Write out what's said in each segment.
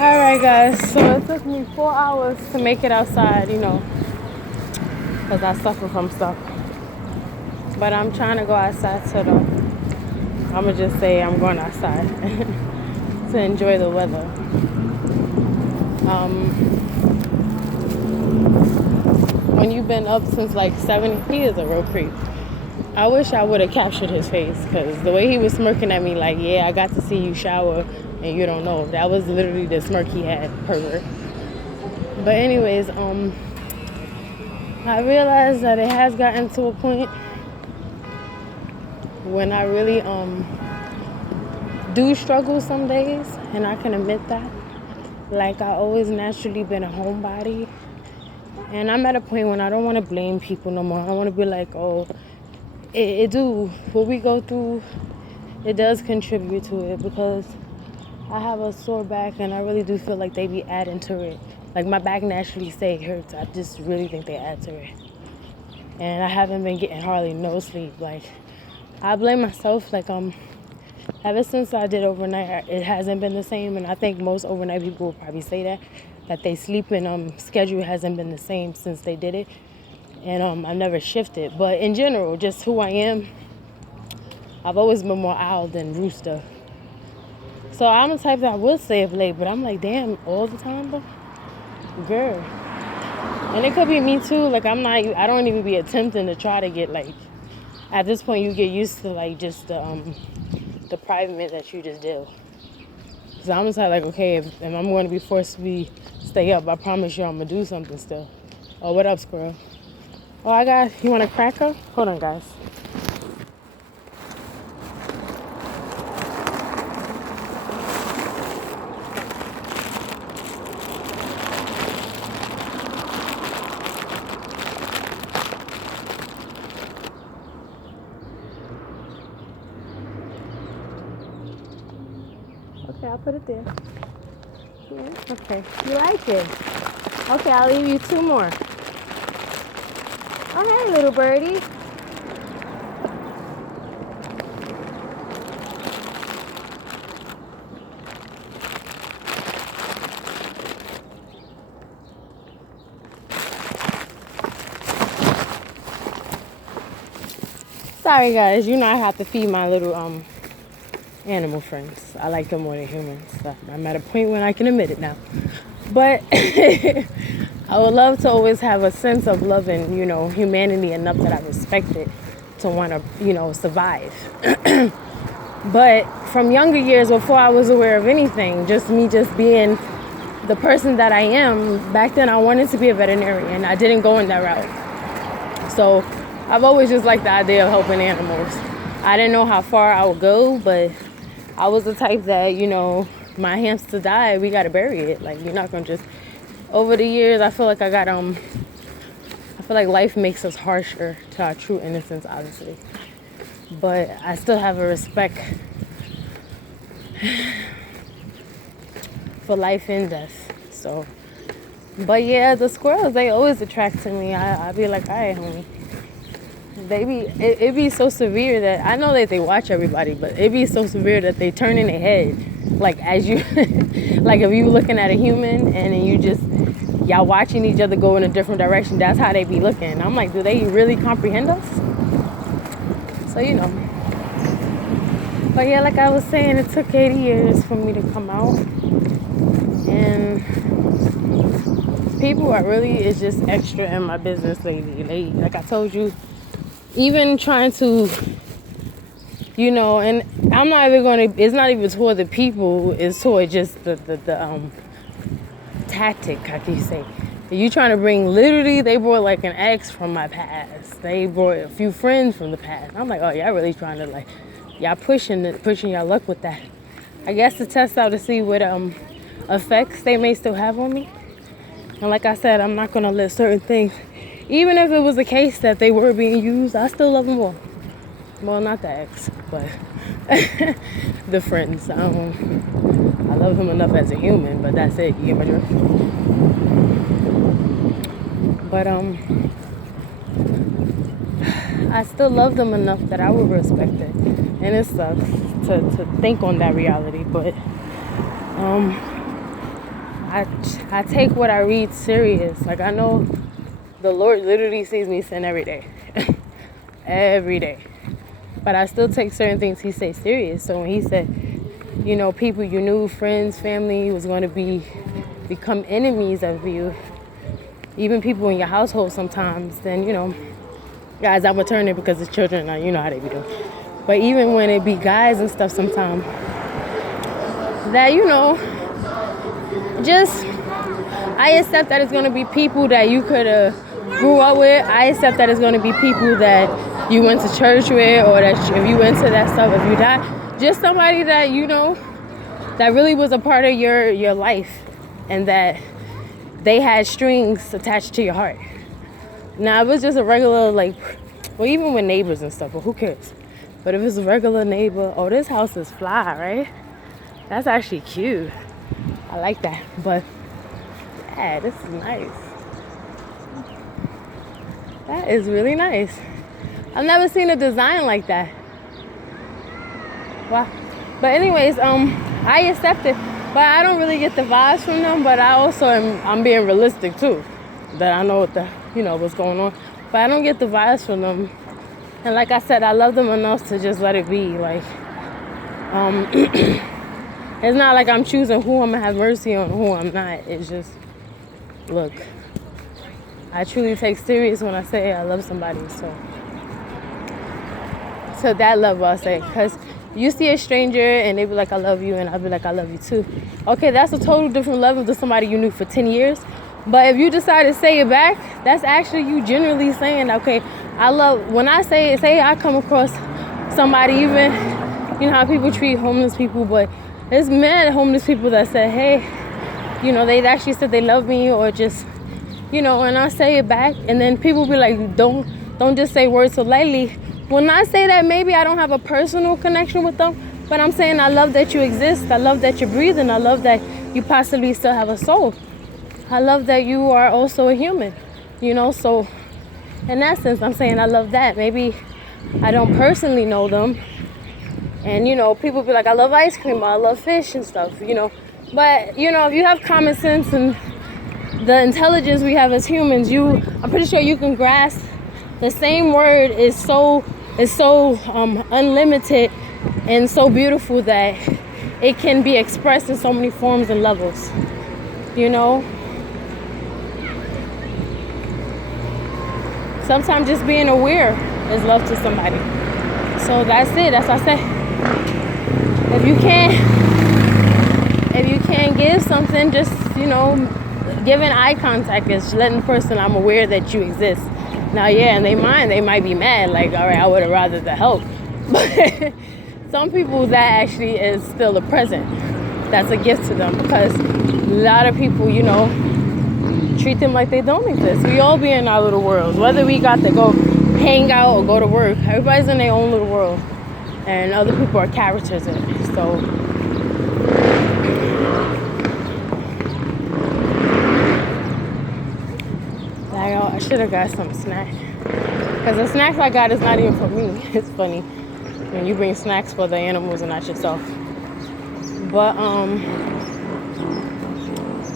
Alright guys, so it took me 4 hours to make it outside, because I suffer from stuff. But I'm trying to go outside I'm going to just say I'm going outside to enjoy the weather. When you've been up since like 7, he is a real creep. I wish I would have captured his face, because the way he was smirking at me like, yeah, I got to see you shower and you don't know. That was literally the smirk he had, pervert. But anyways, I realized that it has gotten to a point when I really do struggle some days, and I can admit that. Like, I always naturally been a homebody, and I'm at a point when I don't want to blame people no more. I want to be like, oh, what we go through, it does contribute to it, because I have a sore back, and I really do feel like they be adding to it. Like, my back naturally say it hurts. I just really think they add to it. And I haven't been getting hardly no sleep. Like, I blame myself. Like, ever since I did overnight, it hasn't been the same. And I think most overnight people will probably say that they sleeping schedule hasn't been the same since they did it. And I never shifted. But in general, just who I am, I've always been more owl than rooster. So I'm the type that will stay up late, but I'm like, damn, all the time, though? Girl. And it could be me too. Like, I don't even be attempting to try to get, like, at this point you get used to, like, just the private that you just did. So I'm just like, okay, if I'm going to be forced to stay up, I promise you I'm going to do something still. Oh, what up, squirrel? Oh, you want a cracker? Hold on, guys. Okay, I'll put it there. Yeah, okay. You like it? Okay, I'll leave you 2 more. Oh, hey, little birdie. Sorry, guys. I have to feed my little animal friends. I like them more than humans. So I'm at a point when I can admit it now. But I would love to always have a sense of loving, humanity enough that I respect it to want to, survive. But from younger years, before I was aware of anything, just being the person that I am, back then I wanted to be a veterinarian. I didn't go in that route. So I've always just liked the idea of helping animals. I didn't know how far I would go, but I was the type that, my hamster died, we got to bury it. Like, you're not going to just... Over the years, I feel like I feel like life makes us harsher to our true innocence, obviously. But I still have a respect for life and death. So, but yeah, the squirrels, they always attract to me. I be like, all right, homie. It be so severe that I know that they watch everybody, but it be so severe that they turn in their head. Like, as you, like if you looking at a human and then y'all watching each other go in a different direction, that's how they be looking. I'm like, do they really comprehend us? So, But yeah, like I was saying, it took 80 years for me to come out. And people is just extra in my business lately. Like I told you, even trying to, and I'm not even going to, it's not even toward the people, it's toward just the tactic, how can you say. You trying to bring, literally, they brought like an ex from my past. They brought a few friends from the past. I'm like, oh, y'all really trying to, like, y'all pushing y'all luck with that. I guess to test out to see what effects they may still have on me. And like I said, I'm not going to let certain things, even if it was the case that they were being used, I still love them more. Well, not the ex, but the friends. I love them enough as a human, but that's it. You get my drift? But I still love them enough that I would respect it. And it sucks to think on that reality, but I take what I read serious. Like, I know the Lord literally sees me sin every day. Every day. But I still take certain things he says serious. So when he said, you know, people you knew, friends, family was going to become enemies of you, even people in your household sometimes, then, you know, guys, I'm returning it because it's children, you know how they be doing. But even when it be guys and stuff sometimes, that, you know, just, I accept that it's going to be people that you could have grew up with. I accept that it's going to be people that you went to church with, or that if you went to that stuff, if you died, just somebody that, you know, that really was a part of your life, and that they had strings attached to your heart. Now, if it was just a regular, like, well, even with neighbors and stuff, but who cares? But if it's a regular neighbor, oh, this house is fly, right? That's actually cute. I like that. But yeah, this is nice. That is really nice. I've never seen a design like that. Wow. But anyways, I accept it. But I don't really get the vibes from them. But I also I'm being realistic too. That I know what's going on. But I don't get the vibes from them. And like I said, I love them enough to just let it be. Like, it's not like I'm choosing who I'm gonna have mercy on and who I'm not. It's just, look, I truly take serious when I say I love somebody. So to that level, I say, because you see a stranger and they be like, I love you, and I'll be like, I love you too. Okay, that's a total different level to somebody you knew for 10 years. But if you decide to say it back, that's actually you generally saying, okay, I love, when I say I come across somebody, even, you know how people treat homeless people, but there's mad homeless people that say, hey, you know, they actually said they love me, or just, you know, and I say it back, and then people be like, don't just say words so lightly. When I say that, maybe I don't have a personal connection with them, but I'm saying I love that you exist, I love that you're breathing, I love that you possibly still have a soul. I love that you are also a human, you know, so in that sense, I'm saying I love that. Maybe I don't personally know them, and, you know, people be like, I love ice cream, I love fish and stuff, you know, but, you know, if you have common sense and the intelligence we have as humans, I'm pretty sure you can grasp the same word is so unlimited and so beautiful that it can be expressed in so many forms and levels, you know. Sometimes just being aware is love to somebody. So that's it. That's what I say. If you can't give something, just, you know, giving eye contact is letting the person, I'm aware that you exist. Now, yeah, in their mind, they might be mad, like, all right, I would have rather the help. But some people, that actually is still a present. That's a gift to them, because a lot of people, you know, treat them like they don't exist. We all be in our little worlds. Whether we got to go hang out or go to work, everybody's in their own little world. And other people are characters in it. So I should have got some snacks. Because the snacks I got is not even for me. It's funny when you bring snacks for the animals and not yourself. But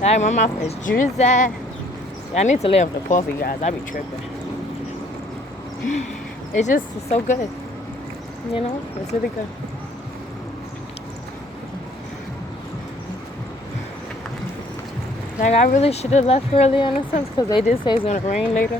my mouth is drizzy. I need to lay off the coffee, guys. I be tripping. It's just so good. You know, it's really good. Like, I really should have left earlier in a sense, because they did say it's going to rain later.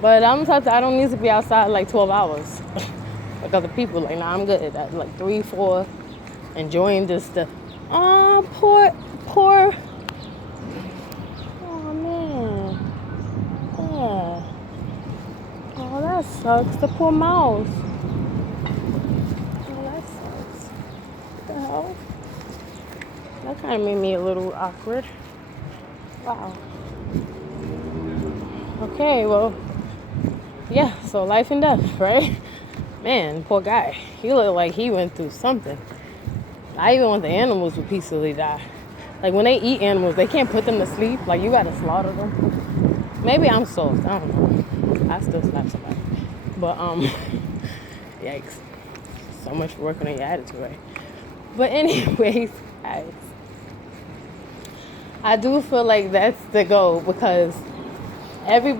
But I'm type I don't need to be outside like 12 hours. Like other people. Like, nah, I'm good at like 3, 4, enjoying this stuff. Oh, poor. Oh, man. Yeah. Oh, that sucks. The poor mouse. Oh, that sucks. What the hell? That kind of made me a little awkward. Wow. Okay, well, yeah, so life and death, right? Man, poor guy. He looked like he went through something. I even want the animals to peacefully die. Like, when they eat animals, they can't put them to sleep. Like, you gotta slaughter them. Maybe I'm soft. I don't know. I still slap somebody. But, yikes. So much for working on your attitude, right? But anyways, guys. I do feel like that's the goal because every,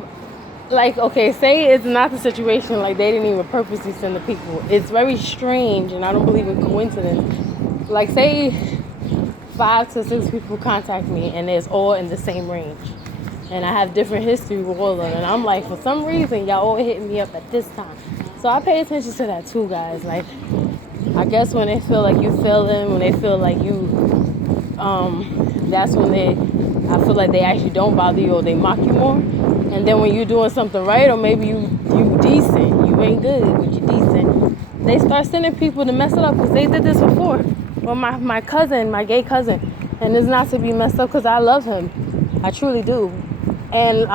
like, okay, say it's not the situation, like they didn't even purposely send the people. It's very strange, and I don't believe in coincidence. Like, say 5 to 6 people contact me, and it's all in the same range, and I have different history with all of them, and I'm like, for some reason, y'all all hitting me up at this time. So I pay attention to that too, guys. Like, I guess when they feel like you feel them, when they feel like you, that's when I feel like they actually don't bother you or they mock you more. And then when you're doing something right, or maybe you decent, you ain't good, but you decent, they start sending people to mess it up because they did this before. Well, my cousin, my gay cousin, and it's not to be messed up because I love him. I truly do. And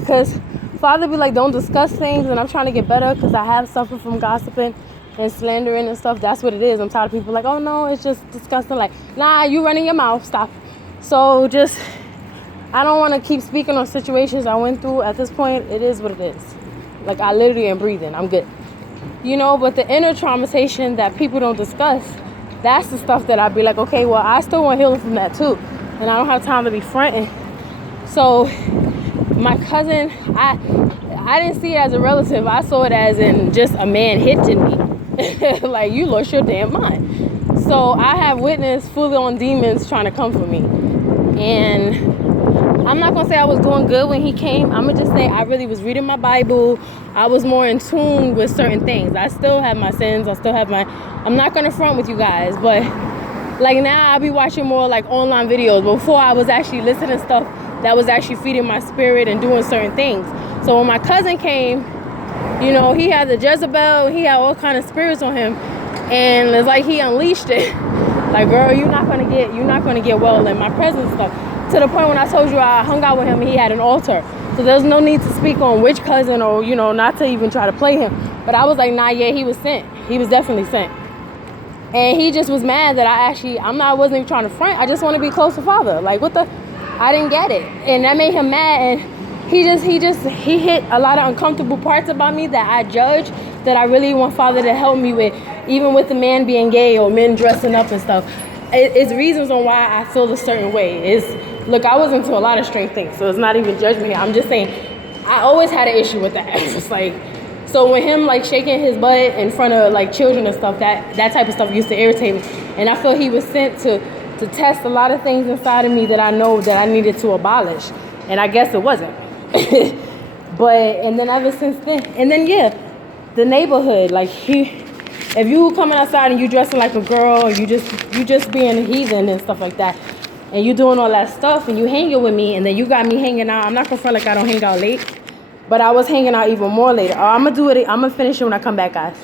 because Father be like, don't discuss things, and I'm trying to get better because I have suffered from gossiping and slandering and stuff. That's what it is. I'm tired of people like, oh no, it's just disgusting. Like, nah, you running your mouth, stop. So just, I don't want to keep speaking on situations I went through. At this point, it is what it is. Like, I literally am breathing. I'm good. You know, but the inner traumatization that people don't discuss, that's the stuff that I'd be like, okay, well, I still want healing from that too. And I don't have time to be fronting. So my cousin, I didn't see it as a relative. I saw it as in just a man hitting me. Like, you lost your damn mind. So I have witnessed fully on demons trying to come for me. And I'm not going to say I was doing good when he came. I'm going to just say I really was reading my Bible. I was more in tune with certain things. I still have my sins. I still have I'm not going to front with you guys. But like now I'll be watching more like online videos. Before I was actually listening to stuff that was actually feeding my spirit and doing certain things. So when my cousin came, you know, he had the Jezebel, he had all kind of spirits on him, and it's like he unleashed it. Like, girl, you're not gonna get well in my presence stuff. To the point when I told you I hung out with him and he had an altar. So there's no need to speak on which cousin or, you know, not to even try to play him. But I was like, nah, yeah, he was sent. He was definitely sent. And he just was mad that I wasn't even trying to front. I just want to be close to Father. Like, what the, I didn't get it. And that made him mad. And he hit a lot of uncomfortable parts about me that I judge, that I really want Father to help me with, even with the man being gay or men dressing up and stuff. It's reasons on why I feel a certain way. Look, I was into a lot of strange things, so it's not even judgment here. I'm just saying, I always had an issue with that. It's like, so when him like shaking his butt in front of like children and stuff, that type of stuff used to irritate me. And I feel he was sent to test a lot of things inside of me that I know that I needed to abolish. And I guess it wasn't. And then ever since then, and then yeah, the neighborhood, like if you coming outside and you dressing like a girl, you just being a heathen and stuff like that, and you doing all that stuff and you hanging with me, and then you got me hanging out. I'm not gonna feel like I don't hang out late, but I was hanging out even more later. I'm gonna finish it when I come back, guys.